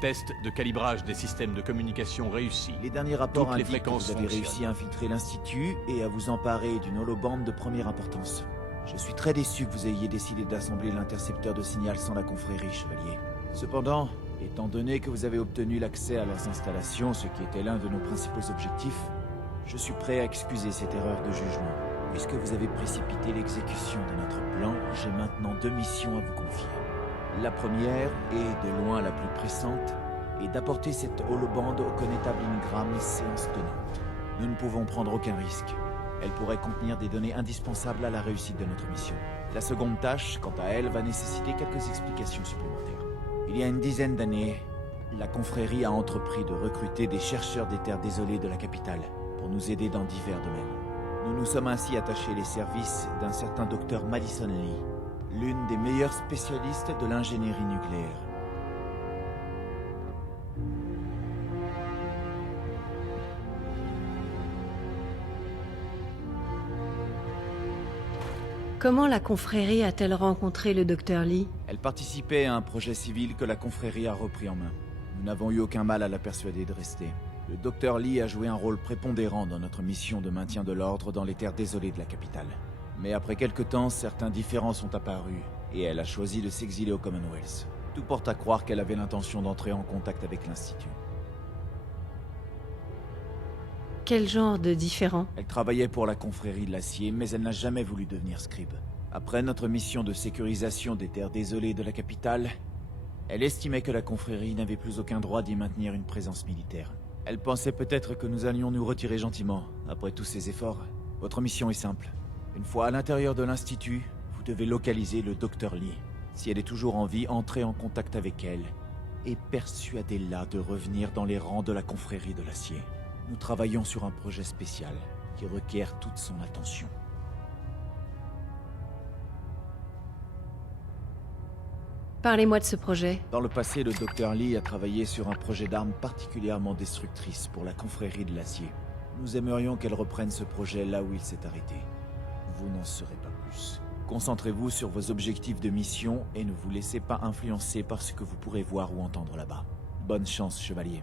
Test de calibrage des systèmes de communication réussi. Les derniers rapports Toutes les indiquent que fréquences vous avez fonctionnent. réussi à infiltrer l'Institut et à vous emparer d'une holobande de première importance. Je suis très déçu que vous ayez décidé d'assembler l'intercepteur de signal sans la confrérie, chevalier. Cependant, étant donné que vous avez obtenu l'accès à leurs installations, ce qui était l'un de nos principaux objectifs, je suis prêt à excuser cette erreur de jugement. Puisque vous avez précipité l'exécution de notre plan, j'ai maintenant 2 missions à vous confier. La première, et de loin la plus pressante, est d'apporter cette holobande au connétable Ingram séance tenante. Nous ne pouvons prendre aucun risque. Elle pourrait contenir des données indispensables à la réussite de notre mission. La seconde tâche, quant à elle, va nécessiter quelques explications supplémentaires. Il y a une dizaine d'années, la confrérie a entrepris de recruter des chercheurs des terres désolées de la capitale pour nous aider dans divers domaines. Nous nous sommes ainsi attachés les services d'un certain docteur Madison Lee, l'une des meilleures spécialistes de l'ingénierie nucléaire. Comment la confrérie a-t-elle rencontré le docteur Lee? Elle participait à un projet civil que la confrérie a repris en main. Nous n'avons eu aucun mal à la persuader de rester. Le docteur Lee a joué un rôle prépondérant dans notre mission de maintien de l'ordre dans les terres désolées de la capitale. Mais après quelque temps, certains différends sont apparus, et elle a choisi de s'exiler au Commonwealth. Tout porte à croire qu'elle avait l'intention d'entrer en contact avec l'Institut. Quel genre de différend? Elle travaillait pour la confrérie de l'acier, mais elle n'a jamais voulu devenir scribe. Après notre mission de sécurisation des terres désolées de la capitale, elle estimait que la confrérie n'avait plus aucun droit d'y maintenir une présence militaire. Elle pensait peut-être que nous allions nous retirer gentiment, après tous ces efforts. Votre mission est simple. Une fois à l'intérieur de l'Institut, vous devez localiser le Dr Lee. Si elle est toujours en vie, entrez en contact avec elle et persuadez-la de revenir dans les rangs de la confrérie de l'acier. Nous travaillons sur un projet spécial qui requiert toute son attention. Parlez-moi de ce projet. Dans le passé, le Dr Lee a travaillé sur un projet d'armes particulièrement destructrice pour la confrérie de l'acier. Nous aimerions qu'elle reprenne ce projet là où il s'est arrêté. Vous n'en saurez pas plus. Concentrez-vous sur vos objectifs de mission et ne vous laissez pas influencer par ce que vous pourrez voir ou entendre là-bas. Bonne chance, chevalier.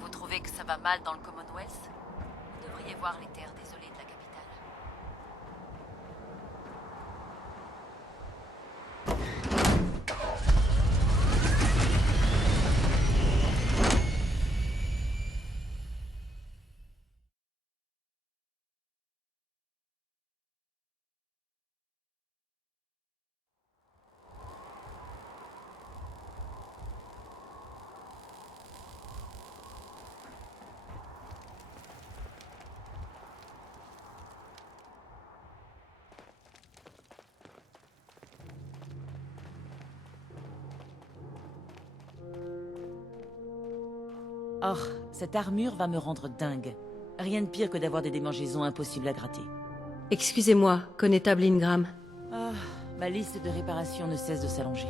Vous trouvez que ça va mal dans le Commonwealth? Vous devriez voir les terres désolées de la capitale. Oh, cette armure va me rendre dingue. Rien de pire que d'avoir des démangeaisons impossibles à gratter. Excusez-moi, connétable Ingram. Ah, ma liste de réparations ne cesse de s'allonger.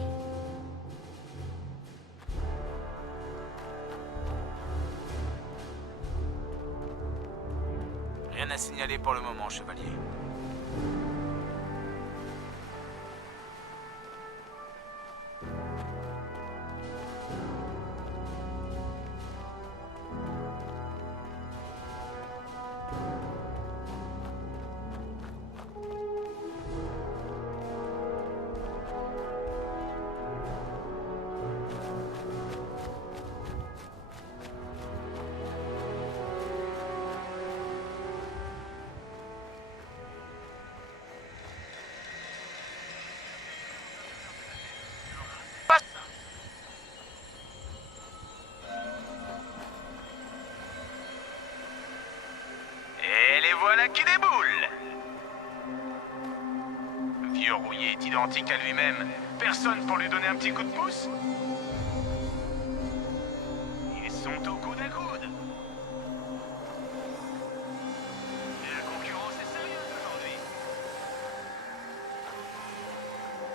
Rien à signaler pour le moment, chevalier. identique à lui-même. Personne pour lui donner un petit coup de pouce? Ils sont au coude à coude. Et la concurrence est sérieuse aujourd'hui.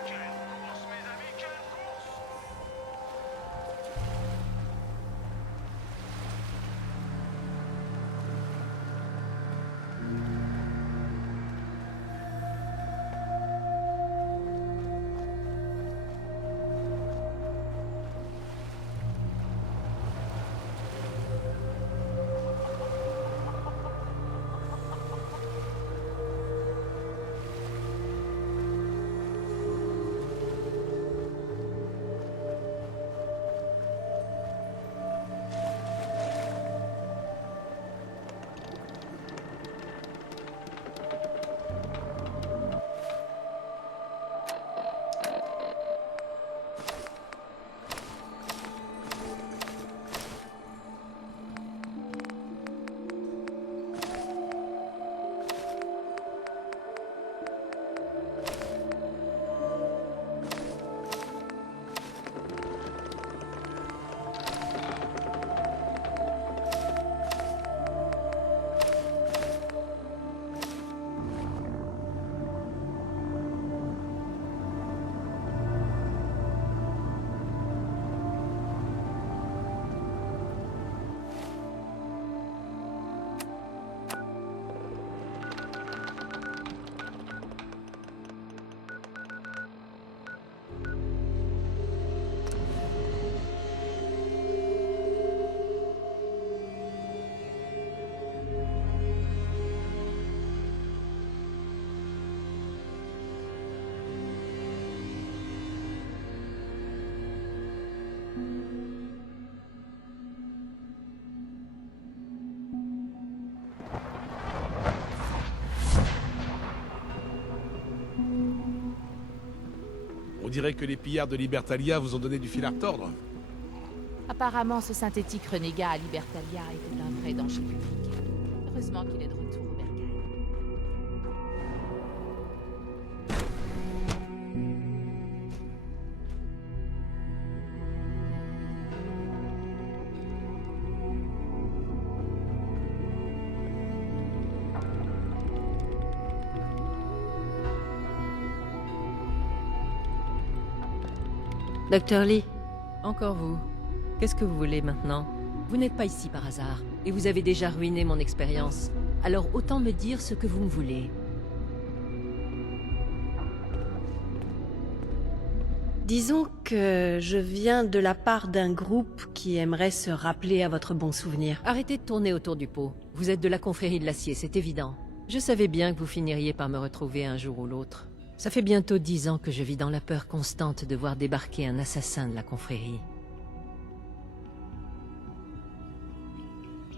Quelle course, mes amis, quelle course! On dirait que les pillards de Libertalia vous ont donné du fil à retordre. Apparemment, ce synthétique renégat à Libertalia était un vrai danger public. Heureusement qu'il est de retour au bercail. Docteur Lee, Encore vous. Qu'est-ce que vous voulez maintenant? Vous n'êtes pas ici par hasard, et vous avez déjà ruiné mon expérience. Alors autant me dire ce que vous me voulez. disons que je viens de la part d'un groupe qui aimerait se rappeler à votre bon souvenir. Arrêtez de tourner autour du pot. Vous êtes de la confrérie de l'acier, c'est évident. Je savais bien que vous finiriez par me retrouver un jour ou l'autre. Ça fait bientôt 10 ans que je vis dans la peur constante de voir débarquer un assassin de la confrérie.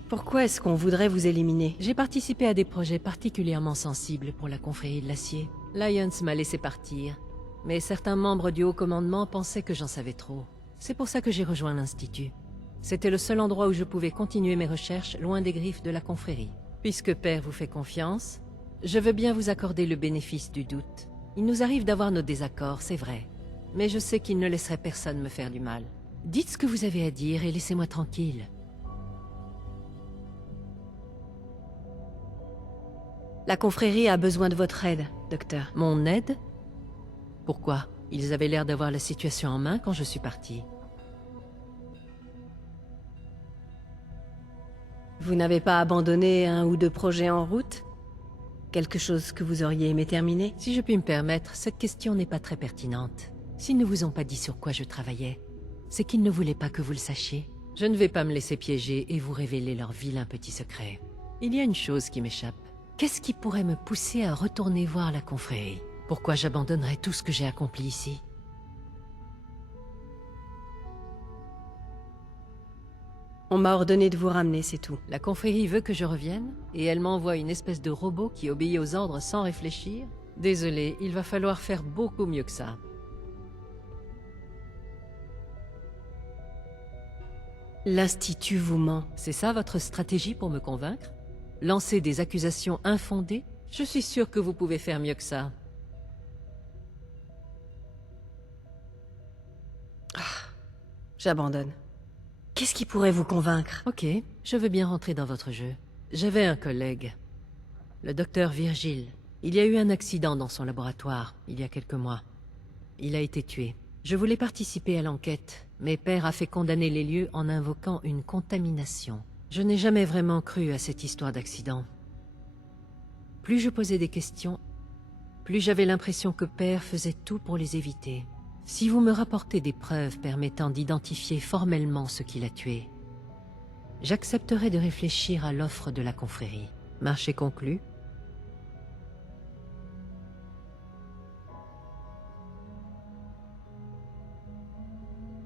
Pourquoi est-ce qu'on voudrait vous éliminer? J'ai participé à des projets particulièrement sensibles pour la confrérie de l'acier. Lyons m'a laissé partir, mais certains membres du haut commandement pensaient que j'en savais trop. C'est pour ça que j'ai rejoint l'Institut. C'était le seul endroit où je pouvais continuer mes recherches loin des griffes de la confrérie. Puisque Père vous fait confiance, je veux bien vous accorder le bénéfice du doute. Il nous arrive d'avoir nos désaccords, c'est vrai. Mais je sais qu'il ne laisserait personne me faire du mal. Dites ce que vous avez à dire et laissez-moi tranquille. La confrérie a besoin de votre aide, docteur. Mon aide? Pourquoi? Ils avaient l'air d'avoir la situation en main quand je suis partie. Vous n'avez pas abandonné un ou deux projets en route? Quelque chose que vous auriez aimé terminer? Si je puis me permettre, cette question n'est pas très pertinente. S'ils ne vous ont pas dit sur quoi je travaillais, c'est qu'ils ne voulaient pas que vous le sachiez. Je ne vais pas me laisser piéger et vous révéler leur vilain petit secret. Il y a une chose qui m'échappe. Qu'est-ce qui pourrait me pousser à retourner voir la confrérie? Pourquoi j'abandonnerais tout ce que j'ai accompli ici? On m'a ordonné de vous ramener, c'est tout. La confrérie veut que je revienne, et elle m'envoie une espèce de robot qui obéit aux ordres sans réfléchir. Désolé, il va falloir faire beaucoup mieux que ça. L'Institut vous ment. C'est ça votre stratégie pour me convaincre? Lancer des accusations infondées? Je suis sûre que vous pouvez faire mieux que ça. J'abandonne. Qu'est-ce qui pourrait vous convaincre? Ok, je veux bien rentrer dans votre jeu. J'avais un collègue, le docteur Virgile. Il y a eu un accident dans son laboratoire, il y a quelques mois. Il a été tué. Je voulais participer à l'enquête, mais Père a fait condamner les lieux en invoquant une contamination. Je n'ai jamais vraiment cru à cette histoire d'accident. Plus je posais des questions, plus j'avais l'impression que Père faisait tout pour les éviter. Si vous me rapportez des preuves permettant d'identifier formellement ce qui l'a tué, j'accepterai de réfléchir à l'offre de la confrérie. Marché conclu?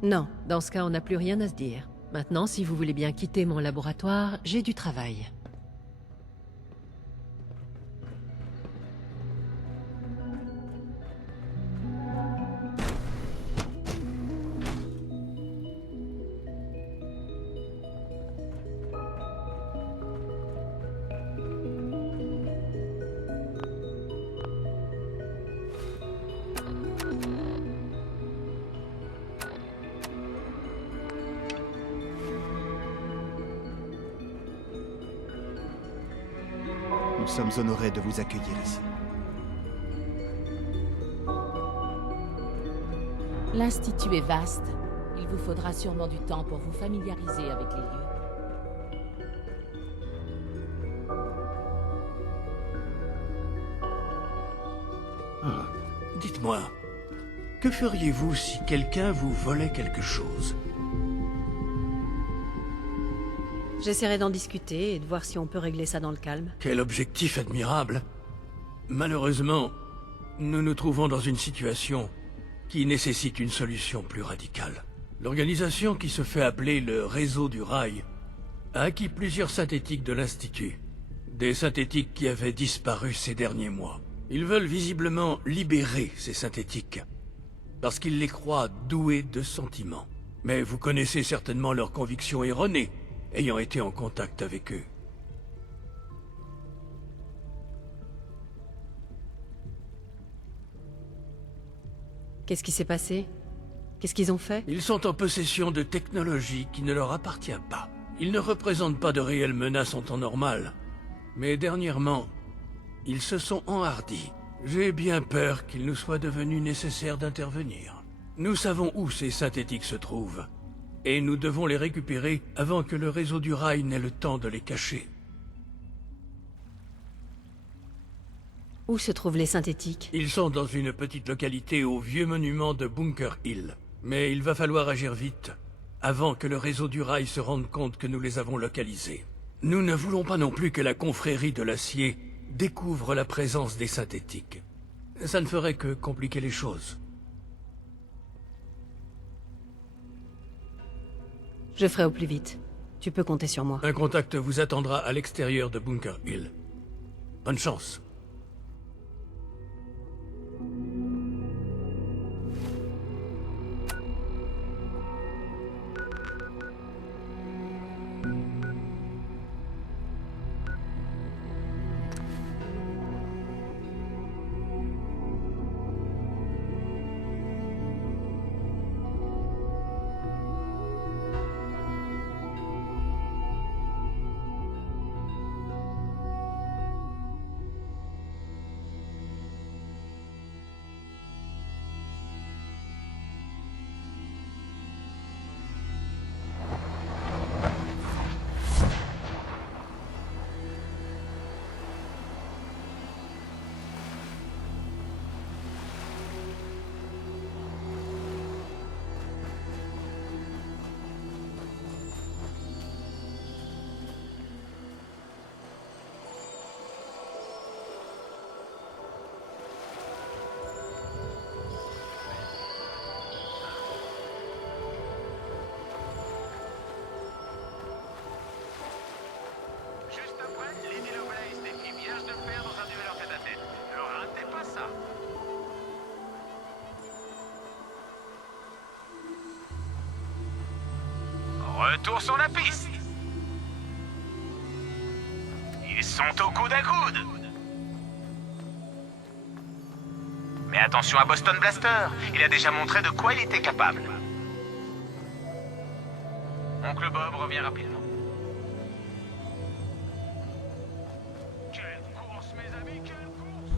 Non. Dans ce cas, on n'a plus rien à se dire. Maintenant, si vous voulez bien quitter mon laboratoire, j'ai du travail. Nous sommes honorés de vous accueillir ici. L'Institut est vaste. Il vous faudra sûrement du temps pour vous familiariser avec les lieux. Dites-moi, que feriez-vous si quelqu'un vous volait quelque chose? J'essaierai d'en discuter et de voir si on peut régler ça dans le calme. Quel objectif admirable. Malheureusement, nous nous trouvons dans une situation qui nécessite une solution plus radicale. L'organisation qui se fait appeler le Réseau du Rail a acquis plusieurs synthétiques de l'Institut. Des synthétiques qui avaient disparu ces derniers mois. Ils veulent visiblement libérer ces synthétiques, parce qu'ils les croient doués de sentiments. Mais vous connaissez certainement leurs convictions erronées, ayant été en contact avec eux. Qu'est-ce qui s'est passé? Qu'est-ce qu'ils ont fait? Ils sont en possession de technologie qui ne leur appartient pas. Ils ne représentent pas de réelles menaces en temps normal. Mais dernièrement, ils se sont enhardis. J'ai bien peur qu'il nous soit devenu nécessaire d'intervenir. Nous savons où ces synthétiques se trouvent. Et nous devons les récupérer avant que le réseau du rail n'ait le temps de les cacher. Où se trouvent les synthétiques? Ils sont dans une petite localité au vieux monument de Bunker Hill. Mais il va falloir agir vite, avant que le réseau du rail se rende compte que nous les avons localisés. Nous ne voulons pas non plus que la confrérie de l'acier découvre la présence des synthétiques. Ça ne ferait que compliquer les choses. Je ferai au plus vite. Tu peux compter sur moi. Un contact vous attendra à l'extérieur de Bunker Hill. Bonne chance. Juste après, Lady Lovelace défie Vierge de Fer dans un duel en tête-à-tête. Ne ratez pas ça. Retour sur la piste. Ils sont au coude à coude. Mais attention à Boston Blaster. Il a déjà montré de quoi il était capable. Oncle Bob revient rapidement. Quelle course, mes amis, quelle course!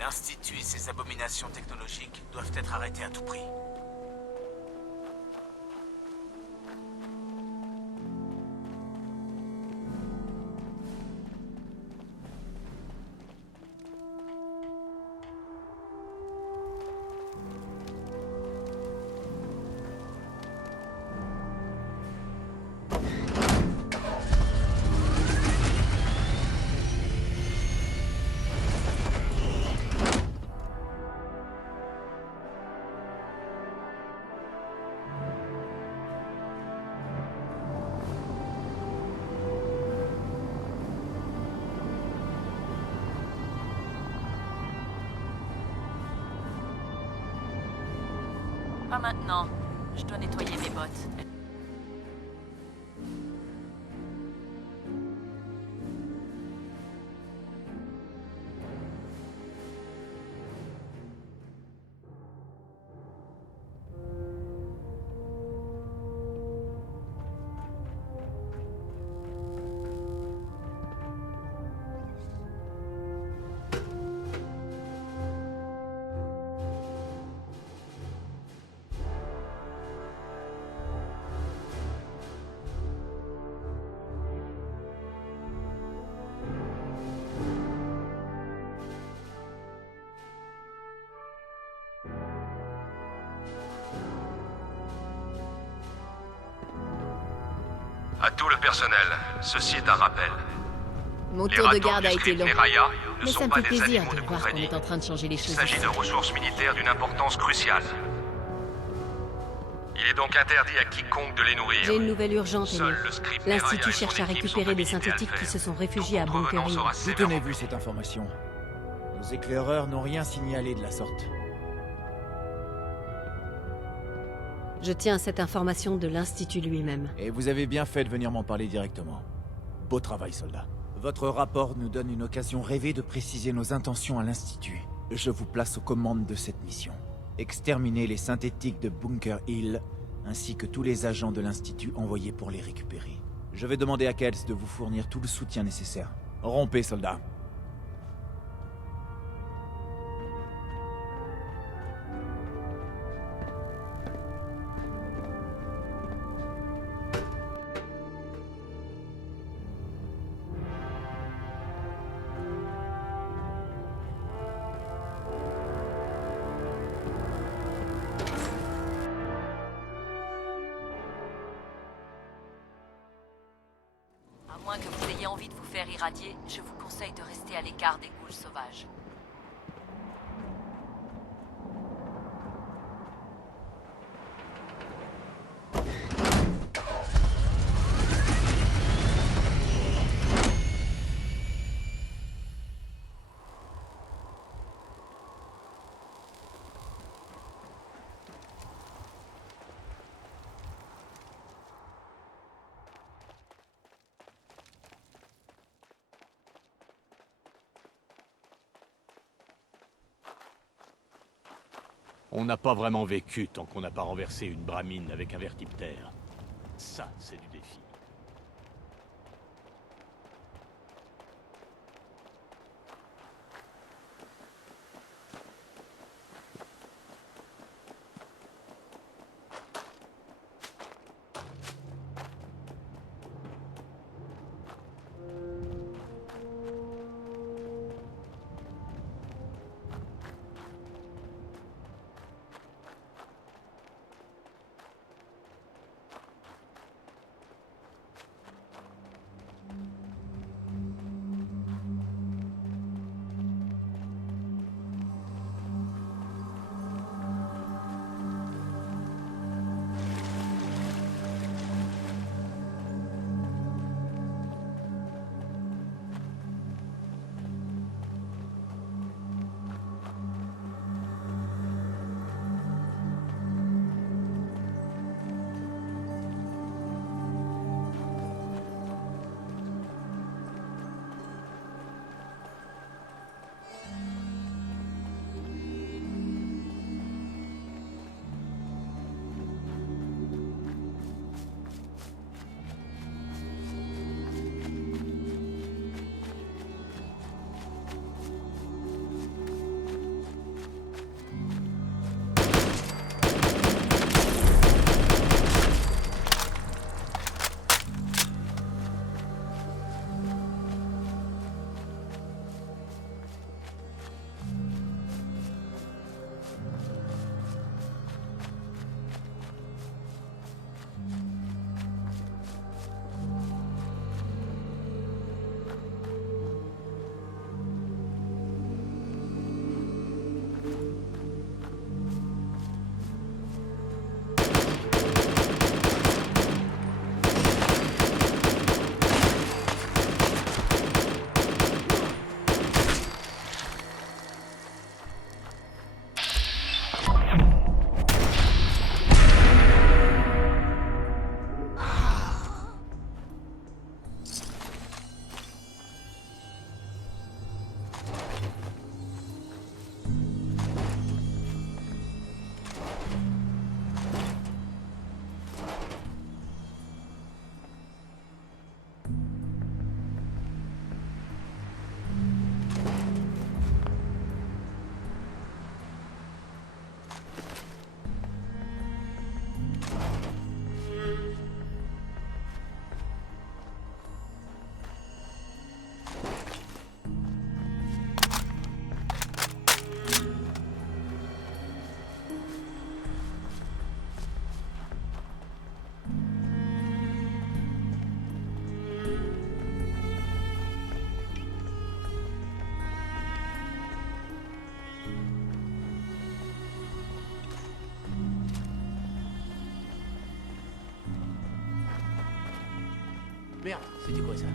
L'Institut et ses abominations technologiques doivent être arrêtés à tout prix. Pas maintenant. Je dois nettoyer mes bottes. À tout le personnel, ceci est un rappel. Mon Les tour de ratons garde du a été script long. Neraya ne Mais sont ça me pas fait des plaisir animaux de de voir qu'on compagnie. est en train de changer les Il choses. s'agit de ressources militaires d'une importance cruciale. Il est donc interdit à quiconque de les nourrir. J'ai une nouvelle urgente, Seul Emmy. le script Neraya L'Institut et son cherche à équipe récupérer sont des habilités à le synthétiques qui faire. se sont réfugiés à Tout Bunker contrevenant Hill. sera D'où sévèrement tenez-vous cette information? Nos éclaireurs n'ont rien signalé de la sorte. Je tiens cette information de l'Institut lui-même. Et vous avez bien fait de venir m'en parler directement. Beau travail, soldat. Votre rapport nous donne une occasion rêvée de préciser nos intentions à l'Institut. Je vous place aux commandes de cette mission. Exterminer les synthétiques de Bunker Hill, ainsi que tous les agents de l'Institut envoyés pour les récupérer. Je vais demander à Kels de vous fournir tout le soutien nécessaire. Rompez, soldats. À moins que vous ayez envie de vous faire irradier, je vous conseille de rester à l'écart des ghouls sauvages. On n'a pas vraiment vécu tant qu'on n'a pas renversé une bramine avec un vertiptère. Ça, c'est du défi. Merde, c'était quoi ça?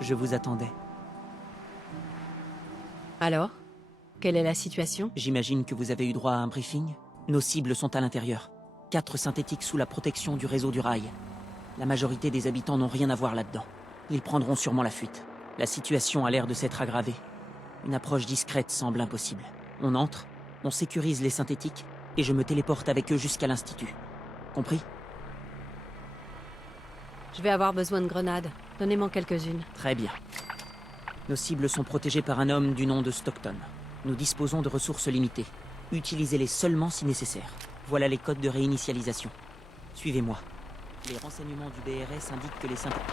Je vous attendais. Alors? Quelle est la situation? J'imagine que vous avez eu droit à un briefing? Nos cibles sont à l'intérieur. 4 synthétiques sous la protection du réseau du rail. La majorité des habitants n'ont rien à voir là-dedans. Ils prendront sûrement la fuite. La situation a l'air de s'être aggravée. Une approche discrète semble impossible. On entre, on sécurise les synthétiques, et je me téléporte avec eux jusqu'à l'Institut. Compris? Je vais avoir besoin de grenades. Donnez-moi quelques-unes. Très bien. Nos cibles sont protégées par un homme du nom de Stockton. Nous disposons de ressources limitées. Utilisez-les seulement si nécessaire. Voilà les codes de réinitialisation. Suivez-moi. Les renseignements du BRS indiquent que les synthétiques...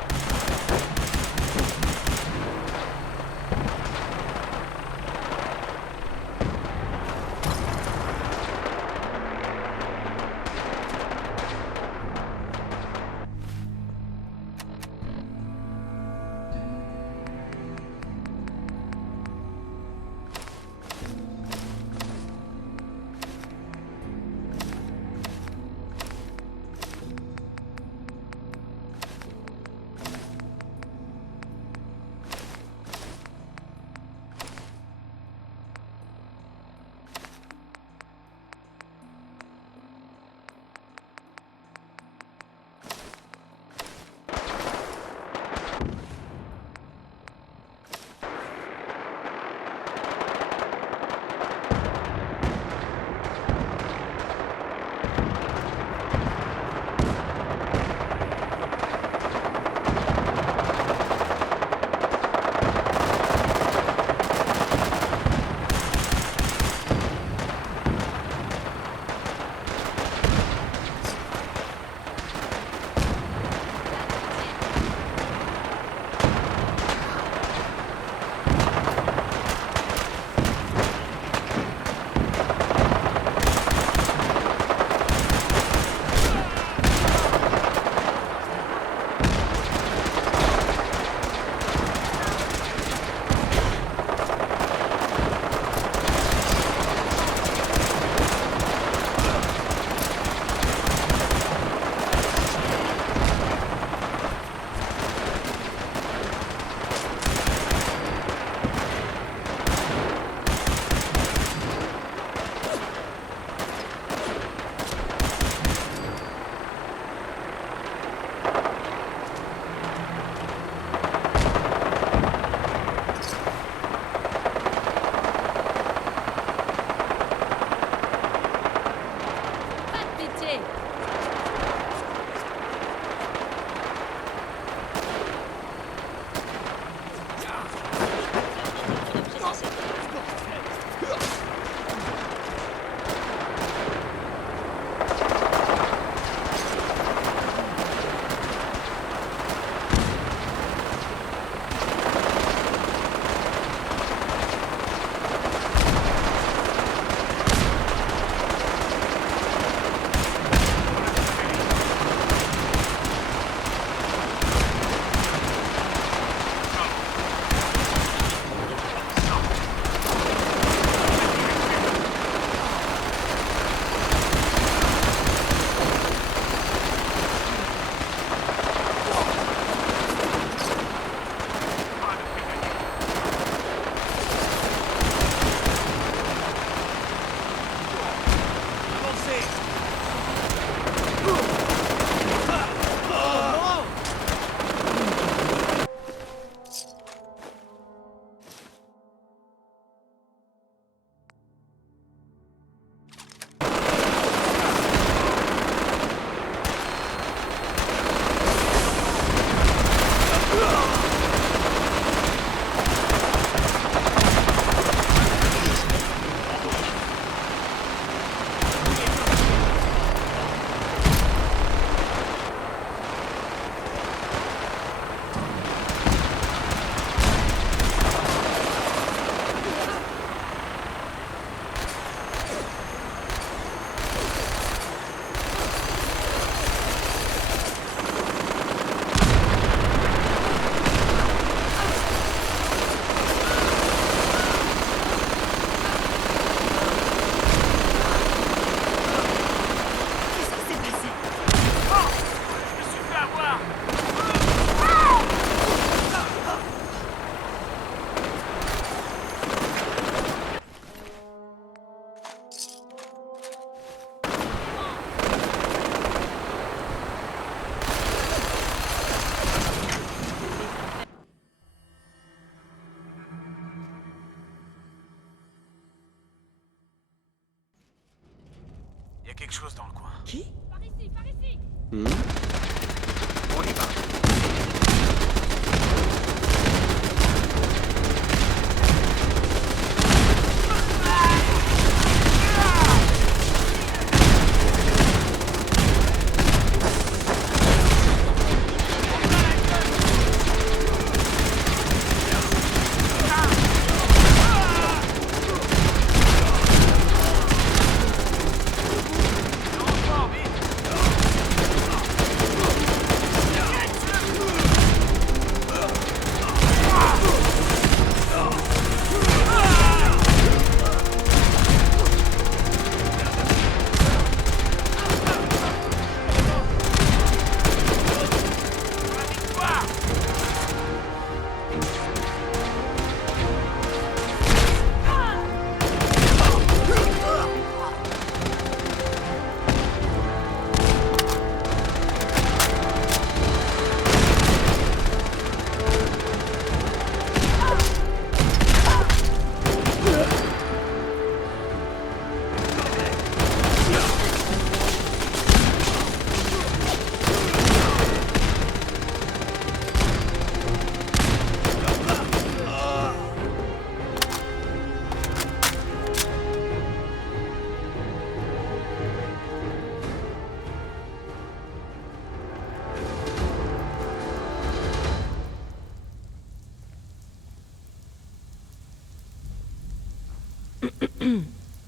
a quelque chose dans le coin. Qui? Par ici, par ici. On y va.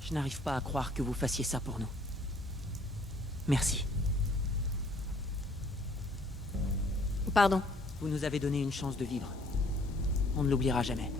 Je n'arrive pas à croire que vous fassiez ça pour nous. Merci. Pardon. Vous nous avez donné une chance de vivre. On ne l'oubliera jamais.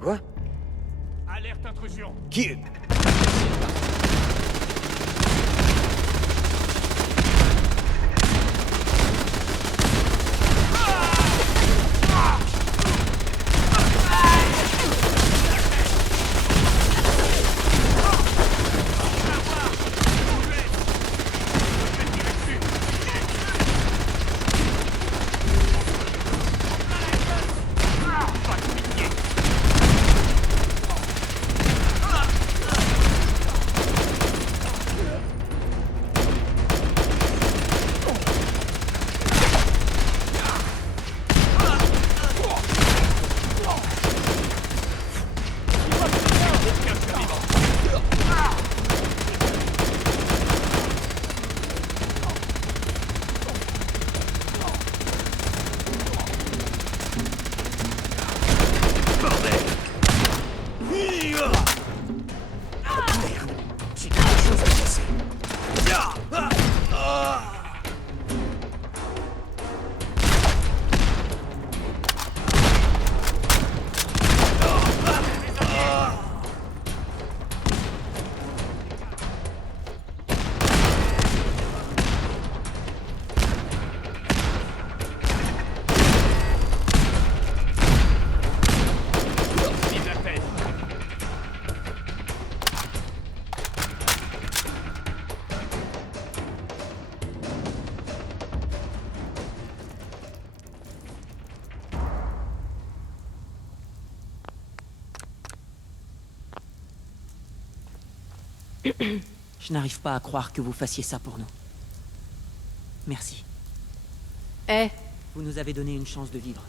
Quoi? Alerte intrusion. Qui? Je n'arrive pas à croire que vous fassiez ça pour nous. Merci. Eh, Vous nous avez donné une chance de vivre.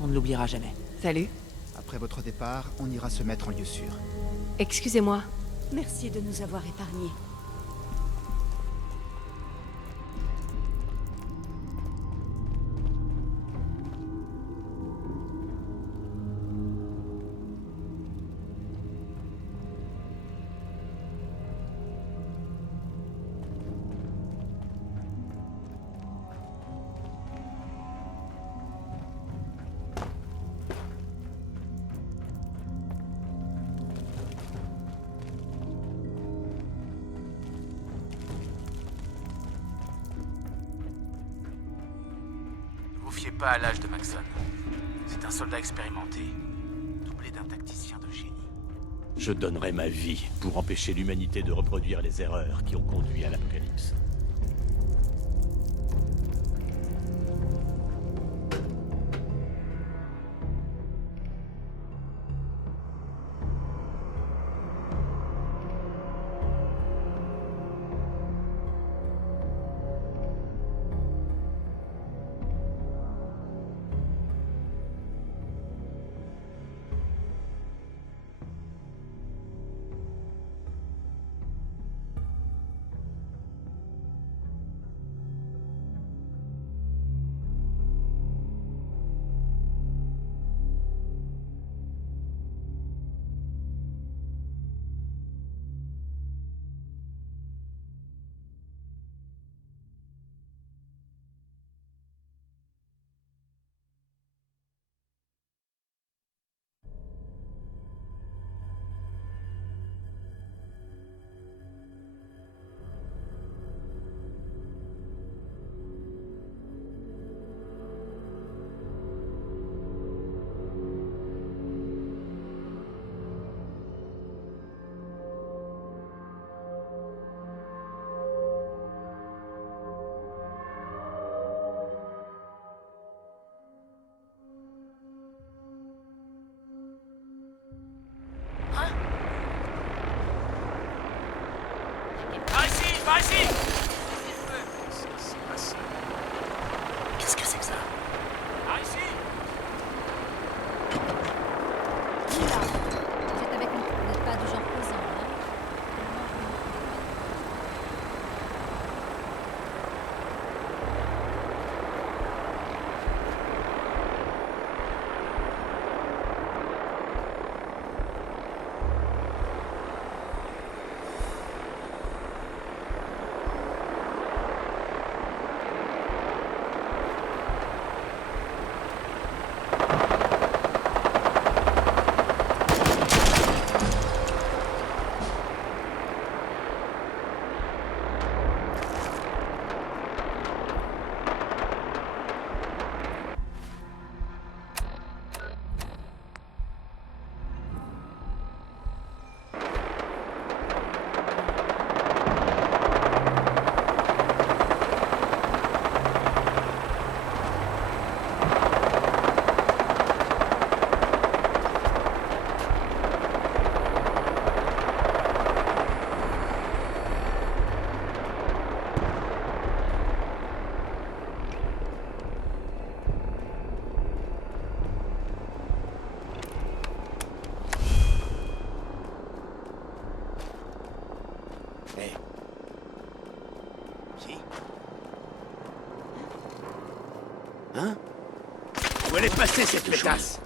On ne l'oubliera jamais. salut. Après votre départ, on ira se mettre en lieu sûr. Excusez-moi. Merci de nous avoir épargnés. Ne vous fiez pas à l'âge de Maxon. C'est un soldat expérimenté, doublé d'un tacticien de génie. Je donnerai ma vie pour empêcher l'humanité de reproduire les erreurs qui ont conduit à l'apocalypse. Qu'est-ce que c'est que ça? Vous êtes avec nous, vous n'êtes pas du genre pesant, hein? Hein? Où elle est passée, cette pétasse?